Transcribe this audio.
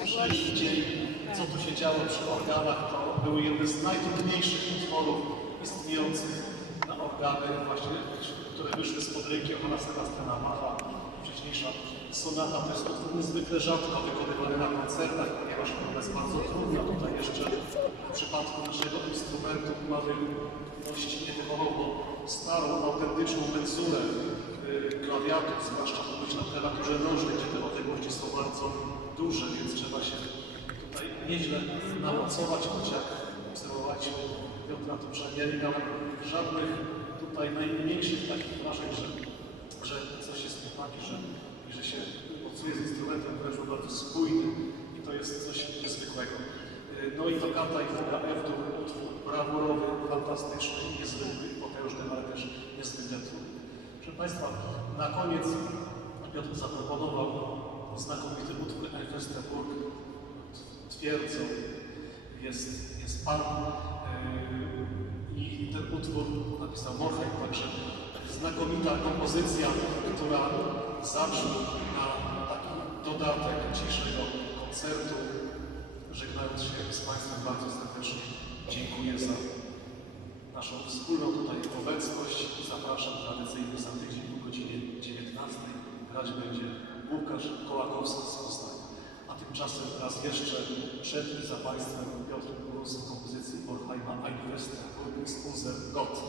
Słyszeli, widzieli, co tu się działo przy organach. To były jedne z najtrudniejszych utworów istniejących na organy, właśnie, które wyszły spod ręki Johana Sebastiana Bacha. Wcześniejsza sonata to jest utwór niezwykle rzadko wykonywany na koncertach, ponieważ ona jest bardzo trudna. Tutaj jeszcze w przypadku naszego instrumentu mamy dość nietypową, starą, autentyczną menzurę y, klawiatów, zwłaszcza być na klawiaturze nożnej, gdzie odległości są bardzo duże, więc trzeba się tutaj nieźle namocować, choć jak obserwowaliśmy Piotra, to że nie miał żadnych tutaj najmniejszych takich wrażeń, że, że coś jest nie tak, że, że się pracuje z instrumentem wręcz bardzo spójny i to jest coś niezwykłego. Y, No i tokata i woga F-dur, utwór brawurowy, fantastyczny, niezwykły, potężny, ale też niezwykle trudny. Proszę Państwa, na koniec Piotr zaproponował znakomity utwór Elfesterburg twierdzą, jest, jest Pan yy, i ten utwór napisał Morheim, także znakomita kompozycja, która zabrzmi na taki dodatek dzisiejszego koncertu. Żegnając się z Państwem bardzo serdecznie dziękuję za naszą wspólną tutaj obecność zapraszam tradycyjnie za tydzień o godzinie 19. Grać będzie Łukasz Kołakowski z Poznania. A tymczasem raz jeszcze przed i za Państwem Piotr Kurus w kompozycji Borheima Ein Fester, Unser Gott.